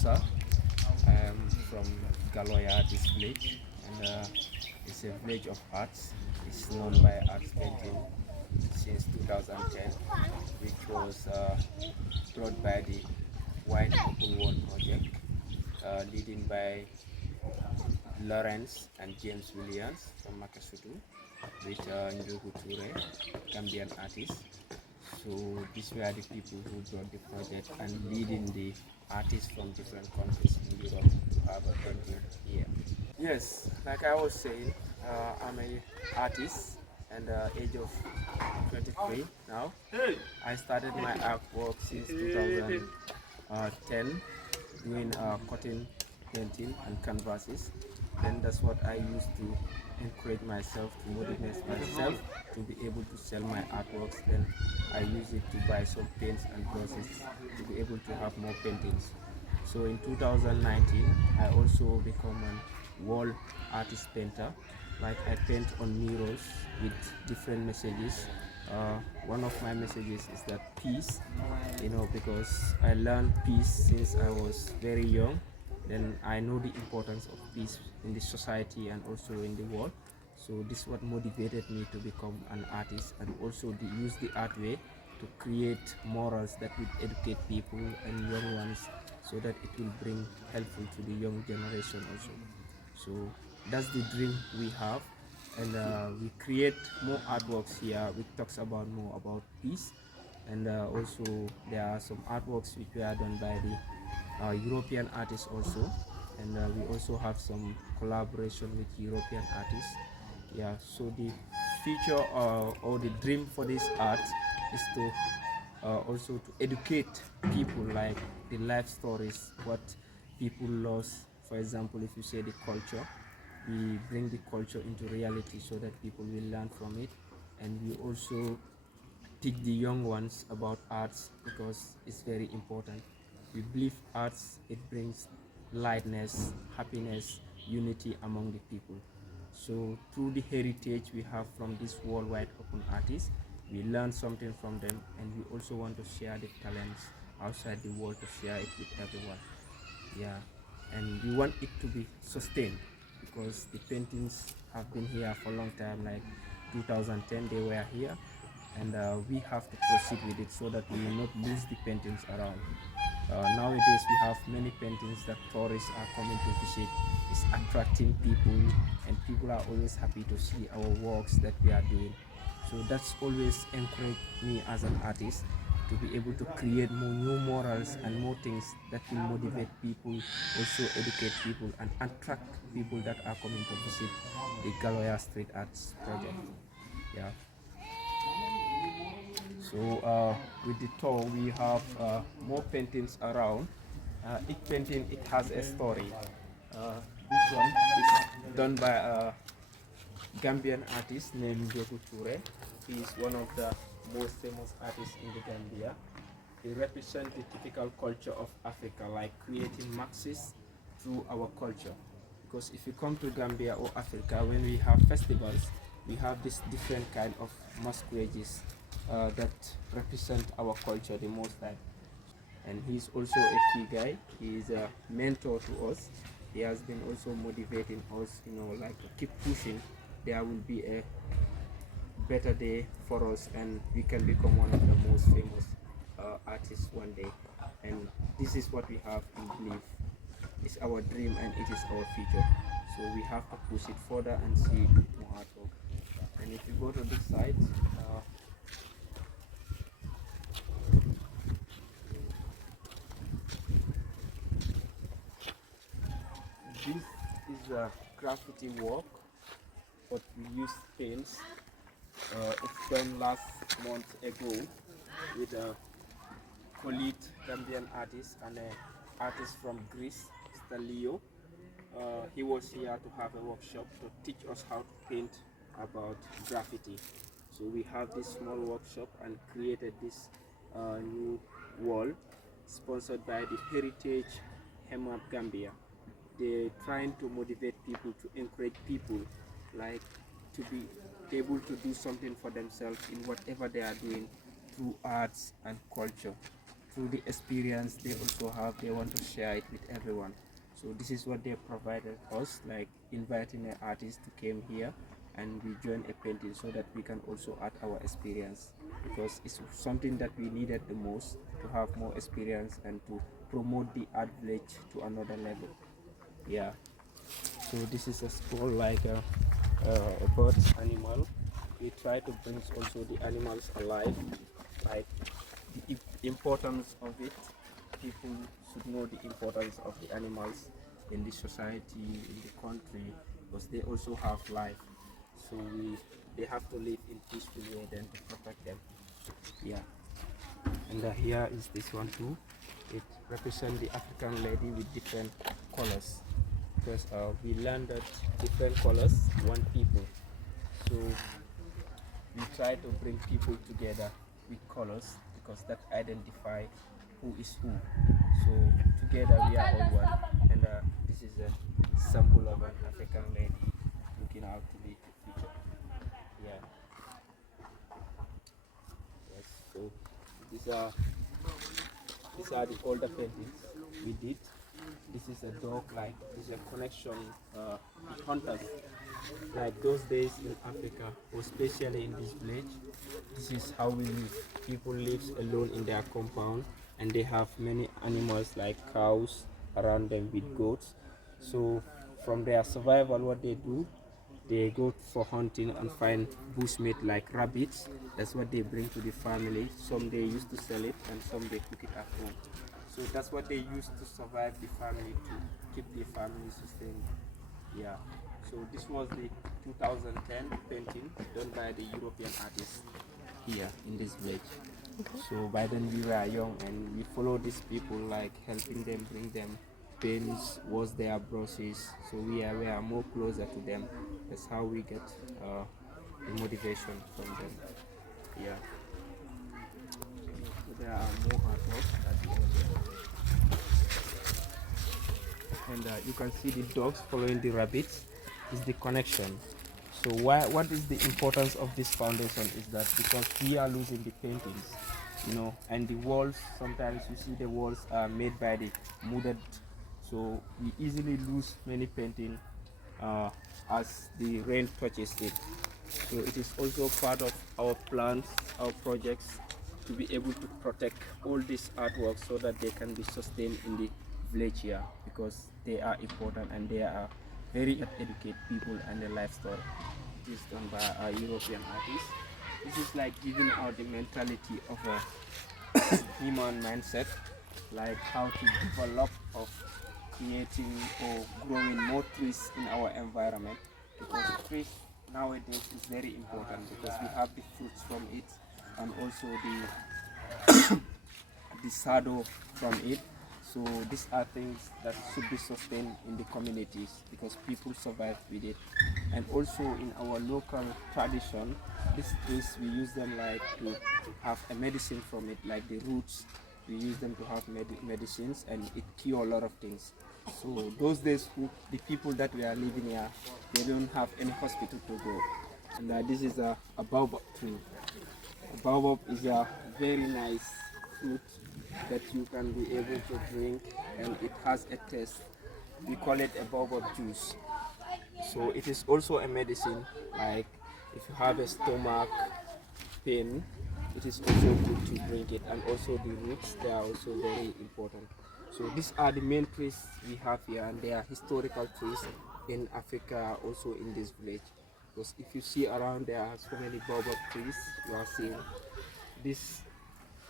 Musa. I'm from Galoya, this village, and it's a village of arts. It's known by arts painting since 2010, which was brought by the White Open World Project, leading by Lawrence and James Williams from Makasutu, with Njogu Ture, Gambian artists. So these were the people who brought the project and leading the artists from different countries in Europe to have a painting here. Yes, like I was saying, I'm an artist and age of 23 now. I started my artwork since 2010 doing cotton painting and canvases. Then that's what I used to encourage myself, to motivate myself to be able to sell my artworks. Then I use it to buy some paints and brushes to be able to have more paintings. So in 2019, I also become a wall artist painter. Like I paint on murals with different messages. One of my messages is that peace, because I learned peace since I was very young. Then I know the importance of peace in the society and also in the world. So this is what motivated me to become an artist, and also to use the art way to create morals that will educate people and young ones, so that it will bring helpful to the young generation also. So that's the dream we have, and we create more artworks here which talks about more about peace. And also there are some artworks which were done by the European artists also, and we also have some collaboration with European artists. Yeah, so the future or the dream for this art is to also to educate people, like the life stories, what people lost. For example, if you say the culture, we bring the culture into reality so that people will learn from it. And we also teach the young ones about arts, because it's very important. We believe arts, it brings lightness, happiness, unity among the people. So through the heritage we have from this worldwide open artists, we learn something from them, and we also want to share the talents outside the world, to share it with everyone. Yeah, and we want it to be sustained, because the paintings have been here for a long time, like 2010 they were here, and we have to proceed with it so that we will not lose the paintings around. Nowadays we have many paintings that tourists are coming to visit. It's attracting people, and people are always happy to see our works that we are doing. So that's always encouraged me as an artist to be able to create more new morals and more things that will motivate people, also educate people and attract people that are coming to visit the Galoya Street Arts project. Yeah. So with the tour we have more paintings around. Each painting, it has a story. This one is done by a Gambian artist named Njogu Ture. He is one of the most famous artists in the Gambia. He represents the typical culture of Africa, like creating masks through our culture. Because if you come to Gambia or Africa, when we have festivals, we have this different kind of masquerades that represent our culture the most time. And he's also a key guy. He is a mentor to us. He has been also motivating us, like to keep pushing. There will be a better day for us, and we can become one of the most famous artists one day. And this is what we have to believe. It's our dream and it is our future. So we have to push it further and see more artwork. And if you go to this side, this is a graffiti work, but we use paints. It's done last month ago with a colleague Gambian artist and an artist from Greece, Mr. Leo. He was here to have a workshop to teach us how to paint about graffiti. So we have this small workshop and created this new wall sponsored by the Heritage Hemab Gambia. They're trying to motivate people, to encourage people, like to be able to do something for themselves in whatever they are doing through arts and culture, through the experience they also have, they want to share it with everyone. So this is what they provided us, like inviting an artist to come here and we join a painting so that we can also add our experience, because it's something that we needed the most to have more experience and to promote the art village to another level. Yeah. So this is a school like a bird animal. We try to bring also the animals alive, like the importance of it. People should know the importance of the animals in the society, in the country, because they also have life. So they have to live in peaceful way then to protect them. Yeah. And here is this one too. It represents the African lady with different colors, because we learned that different colors, one people. So we try to bring people together with colors, because that identify who is who. So together we are all one. And this is a sample of an African lady looking out to the future. Yeah. Yes. So these are the older paintings we did. This is a dog, like this is a connection with hunters. Like those days in Africa, or especially in this village, this is how we live. People live alone in their compound, and they have many animals like cows around them with goats. So from their survival, what they do, they go for hunting and find bushmeat like rabbits. That's what they bring to the family. Some they used to sell it, and some they cook it at home. So that's what they used to survive the family, to keep the family sustained. Yeah. So this was the 2010 painting done by the European artist here in this village. Okay. So by then we were young and we followed these people, like helping them, bring them pens, was their brushes. So we are more closer to them. That's how we get the motivation from them. Yeah. So there are more artworks at the end. And you can see the dogs following the rabbits. Is the connection. So what is the importance of this foundation is that because we are losing the paintings, you know, and the walls, sometimes you see the walls are made by the mudded, so we easily lose many painting as the rain touches it. So it is also part of our plans, our projects, to be able to protect all these artworks so that they can be sustained in the village here, because they are important and they are very educate people and their life story. It is done by a European artist. This is like giving out the mentality of a human mindset, like how to develop of creating or growing more trees in our environment, because trees nowadays is very important, because we have the fruits from it and also the shadow from it. So these are things that should be sustained in the communities, because people survive with it. And also in our local tradition, these trees, we use them like to have a medicine from it, like the roots. We use them to have medicines, and it cure a lot of things. So those days, the people that we are living here, they don't have any hospital to go. And this is a baobab tree. A baobab is a very nice fruit that you can be able to drink, and it has a taste. We call it a baobab juice. So it is also a medicine, like if you have a stomach pain, it is also good to drink it. And also the roots, they are also very important. So these are the main trees we have here, and they are historical trees in Africa, also in this village. Because if you see around, there are so many baobab trees. You are seeing this.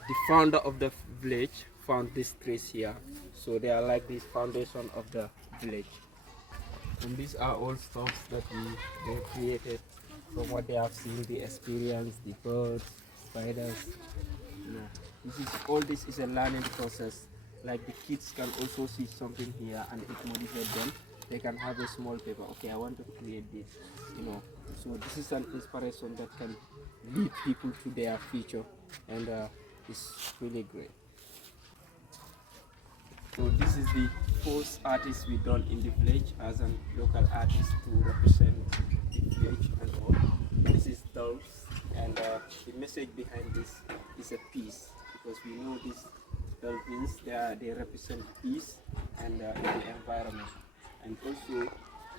The founder of the village found these trees here, so they are like this foundation of the village. And these are all stuffs that they created from what they have seen, the experience, the birds, spiders. You know, all this is a learning process. Like the kids can also see something here and it motivates them. They can have a small paper. Okay, I want to create this. You know, so this is an inspiration that can lead people to their future, and it's really great. So this is the first artist we done in the village as a local artist to represent the village and all. This is doves, and the message behind this is a peace, because we know this dolphins. They represent peace and the environment. And also,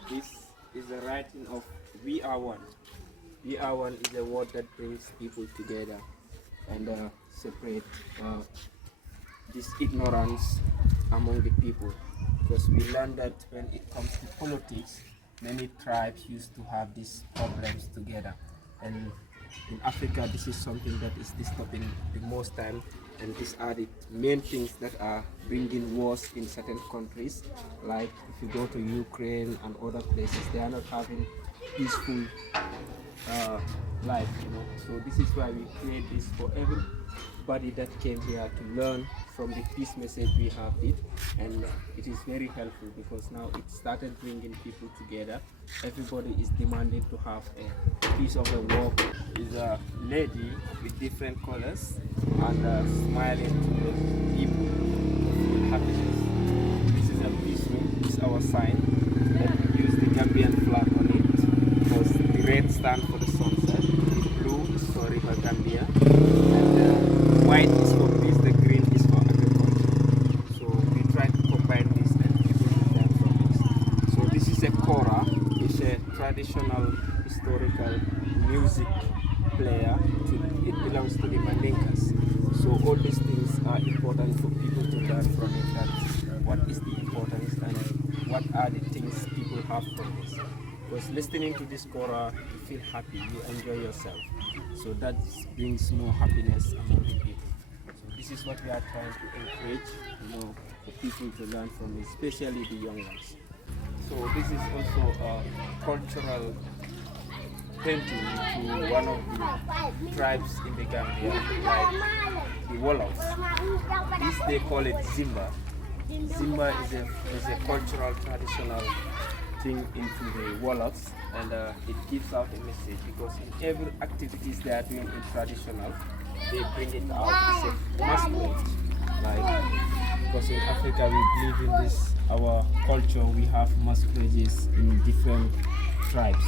this is the writing of "We are one." "We are one" is a word that brings people together and separate this ignorance among the people. Because we learned that when it comes to politics, many tribes used to have these problems together. And in Africa, this is something that is disturbing the most time, and these are the main things that are bringing wars in certain countries. Like if you go to Ukraine and other places, they are not having peaceful life, So this is why we create this for everybody that came here to learn from the peace message we have it, and it is very helpful because now it started bringing people together. Everybody is demanding to have a piece of the work. Is a lady with different colors and smiling to the people with happiness. This is a peace wing. This is our sign. That we use the Gambian flag on it because the red stands for the sunset, the blue is for River Gambia, and the white is for peace, the green is for agriculture. So we try to combine this and people will learn from this. So this is a kora. It's a traditional historical music player. It belongs to the Mandinkas. So all these things are important for people to learn from it. That what is the importance and what are the things people have from this. Because listening to this kora, you feel happy, you enjoy yourself. So that brings more happiness among the people. So this is what we are trying to encourage, for people to learn from it, especially the young ones. So this is also a cultural painting to one of the tribes in the Gambia, like the Wolofs. This they call it Zimba. Zimba is a cultural traditional thing into the Wolofs, and it gives out a message because in every activities they are doing in traditional, they bring it out. It's a masquerade. Like, because in Africa we believe in this, our culture, we have masquerades in different tribes.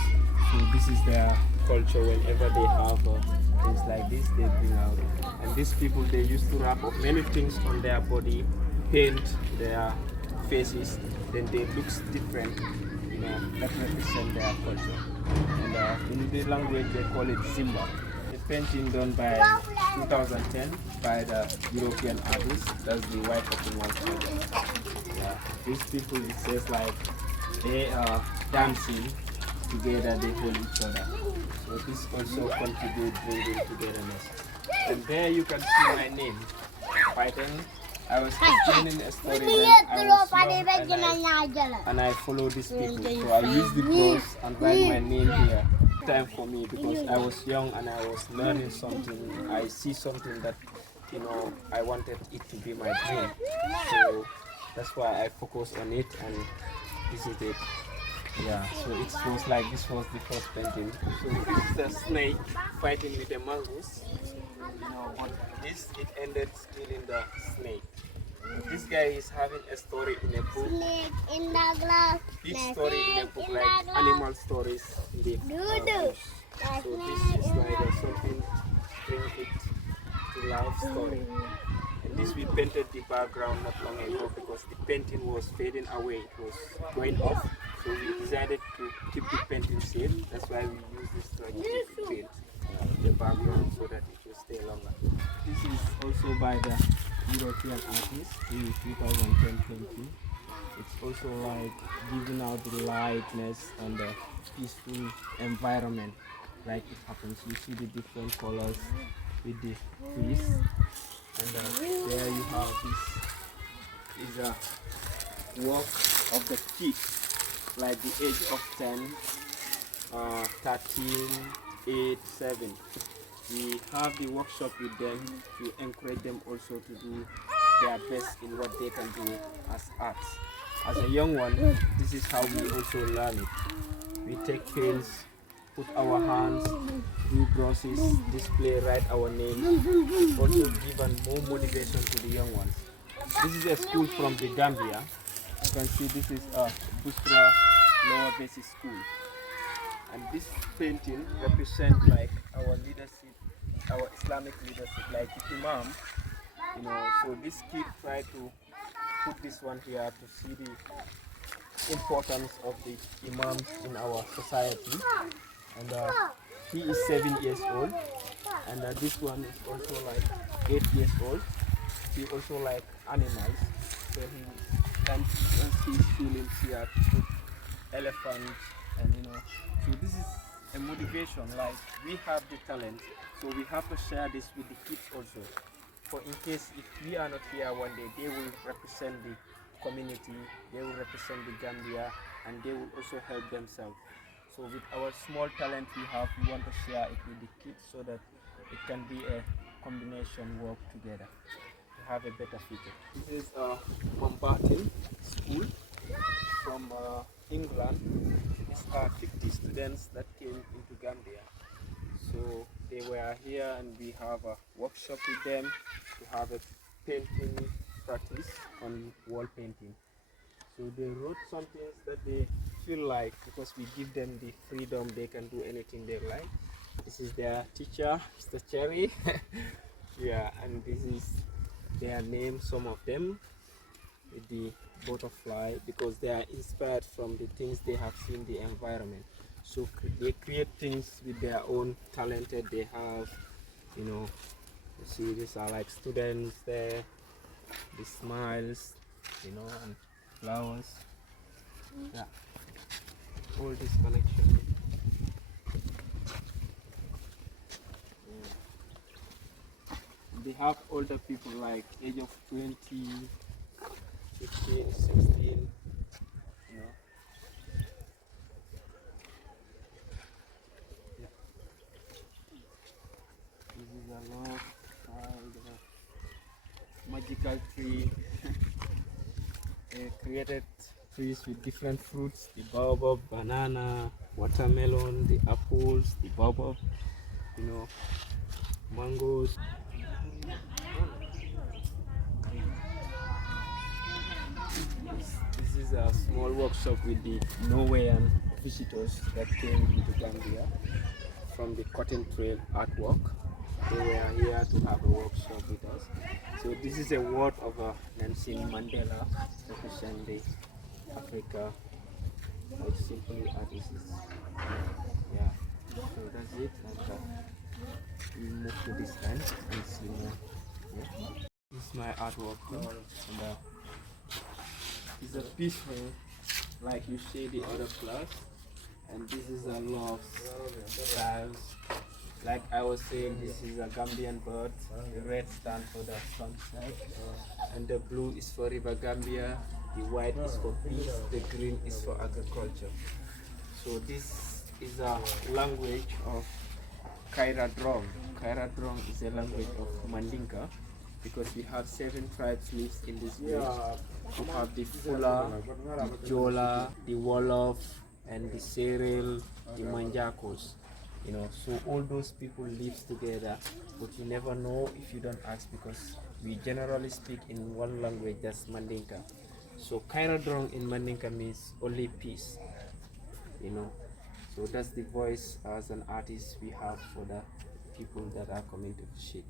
So this is their culture. Whenever they have things like this, they bring out. And these people, they used to wrap up many things on their body, paint their faces, then they look different, that represent their culture. And in the language, they call it Zimba. A painting done by 2010 by the European artist. That's the white open one. Yeah, these people, it says like they are dancing together, they hold each other. So this also contributes bringing togetherness. And there you can see my name, Python. I was explaining a story when I was young, and I follow these people. So I use the cross and write my name here. Time for me because I was young and I was learning something. I see something that I wanted it to be my dream. So that's why I focus on it, and this is it. Yeah, so it was like this was the first painting. So this is the snake fighting with a mongoose. But this, it ended still in the snake. This guy is having a story in a book. Snake in the glass. Big story in a book, like animal stories in the bush. So this is like something bring it to life story. And this we painted the background not long ago because the painting was fading away. It was going off. So we decided to keep the painting safe. That's why we use this strategy to paint the background so that it will stay longer. This is also by the European artist in 2010-20. It's also like giving out the lightness and the peaceful environment. Like it happens, you see the different colors with the trees. And there you have this is a work of the kids, like the age of 10, 13, 8, 7. We have the workshop with them to encourage them also to do their best in what they can do as arts. As a young one, this is how we also learn it. We take paints, put our hands, do brushes, display, write our names, also give more motivation to the young ones. This is a school from the Gambia. You can see this is a Bustra Lower Basic School. And this painting represents like our leadership, our Islamic leadership, like the Imam. You know, so this kid tried to put this one here to see the importance of the imams in our society. And he is 7 years old, and this one is also like 8 years old. He also like animals, so he and his feelings here to put elephants, and you know, so this is a motivation. Like, we have the talent, so we have to share this with the kids also. For in case if we are not here one day, they will represent the community, they will represent the Gambia, and they will also help themselves. So with our small talent we have, we want to share it with the kids so that it can be a combination work together to have a better future. This is Mumbai School from England. These are 50 students that came into Gambia. So they were here and we have a workshop with them to have a painting practice on wall painting. So they wrote some things that they feel like, because we give them the freedom, they can do anything they like. This is their teacher, Mr. Cherry. Yeah, and this is their name, some of them, with the butterfly, because they are inspired from the things they have seen the environment. So they create things with their own talent that they have, you know. You see, these are like students there, the smiles, you know, and flowers. Yeah, all this connection. Yeah. They have older people like age of 20, 15, 16, you know. Yeah. This is a lot of magical tree. They created trees with different fruits, the baobab, banana, watermelon, the apples, the baobab, you know, mangoes. This is a small workshop with the Norwegian visitors that came into Gambia from the Cotton Trail artwork. They were here to have a workshop with us. So this is a word of Nelson Mandela representing Africa, like simply artists. Yeah, so that's it. And we move to this end and see more. Yeah. This is my artwork, and it's a peaceful, like you see the other class, and this is a love styles. Like I was saying, this is a Gambian bird. The red stands for the sunset, and the blue is for River Gambia. The white is for peace. The green is for agriculture. So this is a language of Kaira Drong. Kaira Drong is a language of Mandinka, because we have 7 tribes lives in this village. We have the Fula, the Jola, the Wolof, and the Seril, the Manjakos. You know, so all those people live together, but you never know if you don't ask, because we generally speak in one language, that's Mandinka. So Kaira Drong in Mandinka means only peace. You know, so that's the voice as an artist we have for the people that are coming to Shik.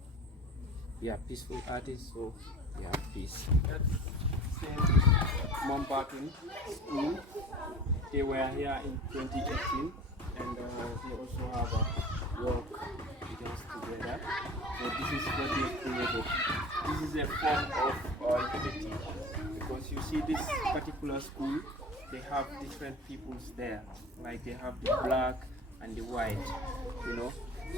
Yeah, peaceful artists, so yeah, peace. That's same Mountbatten School. They were here in 2018, and they also have a work with us together. So this is what they created. This is a form of unity, because you see this particular school, they have different peoples there, like they have the black and the white, you know.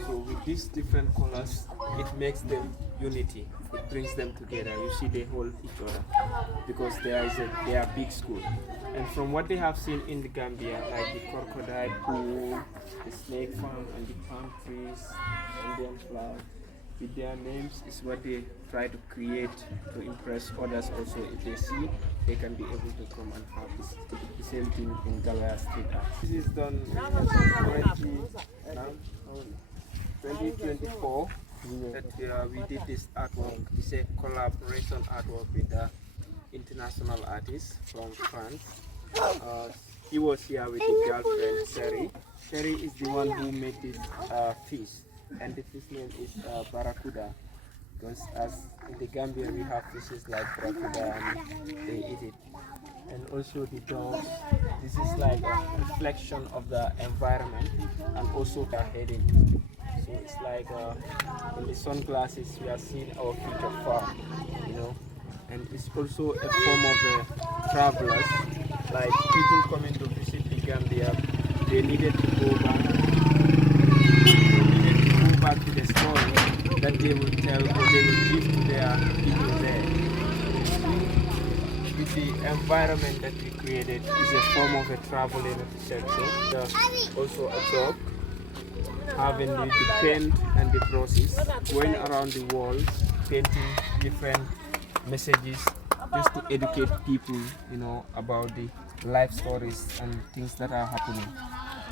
So with these different colors, it makes them unity. It brings them together. You see, they hold each other because they are big school. And from what they have seen in the Gambia, like the crocodile pool, the snake farm, and the palm trees, Indian flag, with their names is what they try to create to impress others. Also, if they see, they can be able to come and have this, the same thing in Galoya street art. This is done now. 2024 that we did this artwork. It's a collaboration artwork with the international artist from France. He was here with his girlfriend Sherry. Sherry is the one who made this fish, and the fish name is barracuda. because as in the Gambia we have fishes like crocodile and they eat it. And also the dogs, this is like a reflection of the environment and also we are heading to. So it's like in the sunglasses we are seeing our future farm, you know, and it's also a form of travelers, like people coming to visit the Gambia, they needed to go back to the story that they will tell or they will give to their people there. With the environment that we created is a form of a traveling sector. There's also a dog having the pen and the brushes going around the walls painting different messages just to educate people, you know, about the life stories and things that are happening.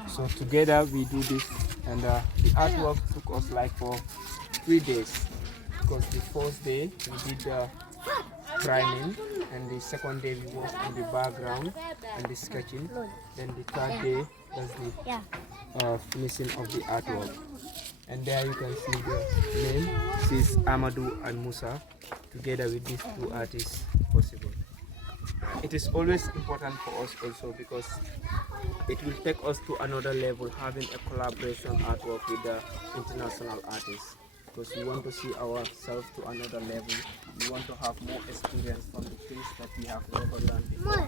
So together we do this, and the artwork took us like for 3 days, because the first day we did the priming, and the second day we worked on the background and the sketching, then the third day was the finishing of the artwork. And there you can see the name, this is Amadou and Musa, together with these two artists possible. It is always important for us also because it will take us to another level, having a collaboration artwork with the international artists, because we want to see ourselves to another level. We want to have more experience from the things that we have never learned before.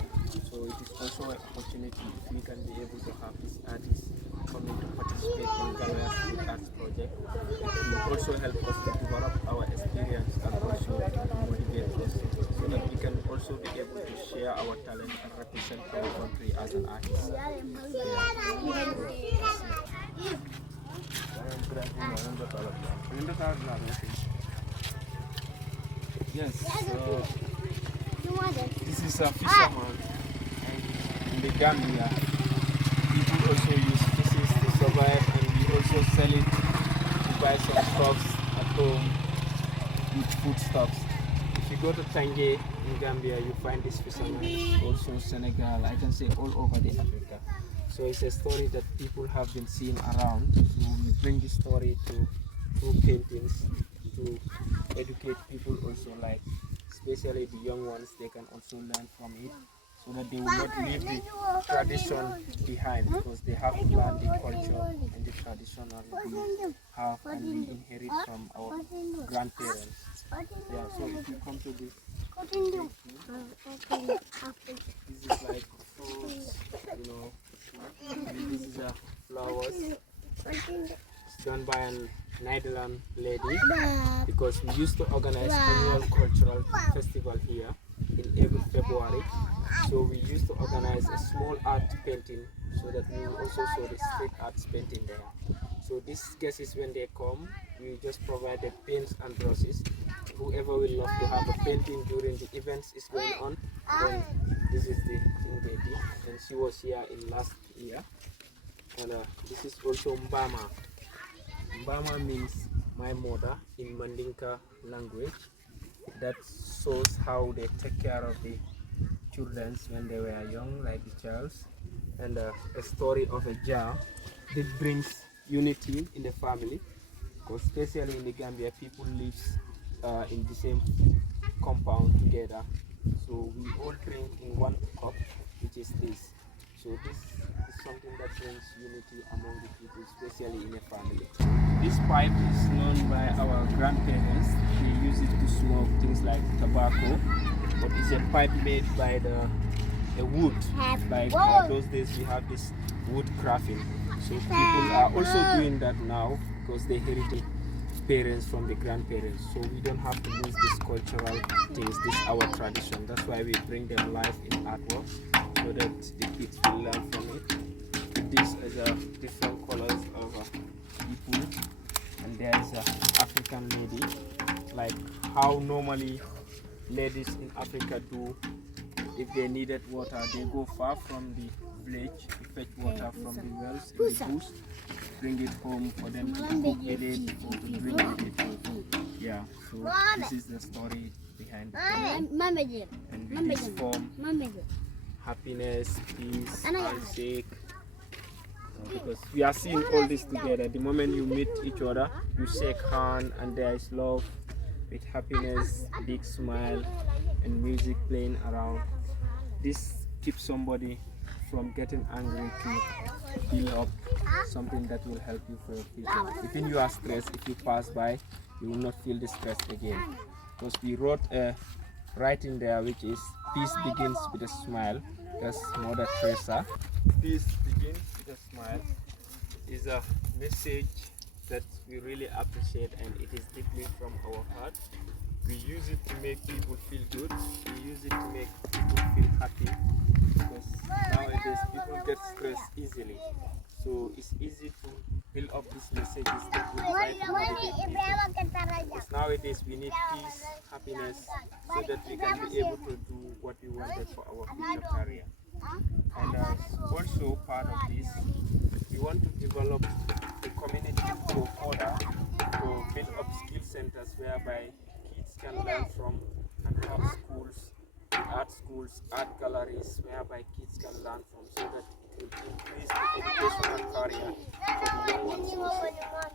So it is also an opportunity if we can be able to have these artists coming to participate in Galoya Street Arts project. It will also help us to develop our experience and also motivate us so that we can also be able to share our talent and represent our country as an artist. Yes, so this is a fisherman in the Gambia. People also use fishes to survive, and we also sell it to buy some stuffs at home with foodstuffs. If you go to Tangier in Gambia, you find this fisherman, also Senegal, I can say all over the Africa. So it's a story that people have been seeing around. So we bring this story through paintings to educate people also, like especially the young ones, they can also learn from it so that they will not leave the tradition behind, because they have to learn the culture and the tradition that we have and we inherit from our grandparents. Yeah, so if you come to this, this is like fruits, you know, and this is a flowers. It's done by an Netherlands lady, because we used to organize annual cultural festival here in every February. So we used to organize a small art painting so that we will also show the street arts painting there. So these guests, when they come, we just provide the paints and brushes. Whoever will love to have a painting during the events is going on, then this is the thing they did. And she was here in last year. And this is also Mbama. Mbama means my mother in Mandinka language. That shows how they take care of the children when they were young, like the child. And a story of a jar that brings unity in the family, because especially in the Gambia, people live in the same compound together. So we all drink in one cup, which is this. So this is something that brings unity among the people, especially in a family. This pipe is known by our grandparents. They use it to smoke things like tobacco, but it's a pipe made by the wood. Like those days we have this wood crafting. So people are also doing that now because they inherited parents from the grandparents. So we don't have to lose these cultural things, this is our tradition. That's why we bring them live in artwork, so that the kids will learn from it. This is different colors of people, and there is an African lady, like how normally ladies in Africa do. If they needed water, they go far from the village to fetch water from the wells in the bush, bring it home for them to cook with it or to drink with it. Yeah, so this is the story behind the film. And with this form, happiness, peace, handshake, because we are seeing all this together. The moment you meet each other, you shake hands and there is love. with happiness, big smile, and music playing around. This keeps somebody from getting angry to build up something that will help you for your future. Even you are stressed, if you pass by, you will not feel the stress again. Because we wrote a writing there which is peace begins with a smile. That's Mother Teresa. Peace begins with a smile is a message that we really appreciate, and it is deeply from our heart. We use it to make people feel good. We use it to make people feel happy, because nowadays people get stressed easily. So it's easy to build up these messages that will try to motivate people. Because nowadays we need peace, happiness, so that we can be able to do what we wanted for our future career. And also part of this, we want to develop the community to go further, to build up skill centers whereby kids can learn from, and have schools, art galleries whereby kids can learn from, so that it will increase the educational career for the young ones also.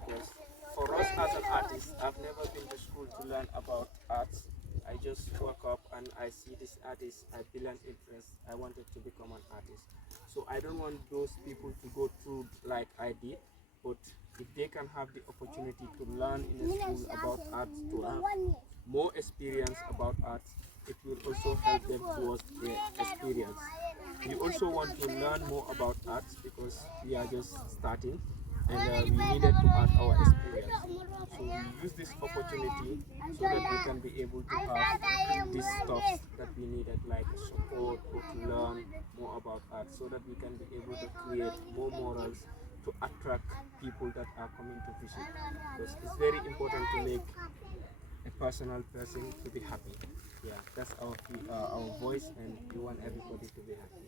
Because for us as an artist, I've never been to school to learn about arts. I just woke up and I see this artist, I feel an interest, I wanted to become an artist. So I don't want those people to go through like I did, but if they can have the opportunity to learn in a school about arts, to have more experience about arts, it will also help them towards their experience. We also want to learn more about arts because we are just starting, and we needed to add our experience. So we use this opportunity so that we can be able to have these stuff that we needed, like support or to learn more about art, so that we can be able to create more morals to attract people that are coming to visit. Because it's very important to make a personal person to be happy. Yeah, that's our voice, and we want everybody to be happy.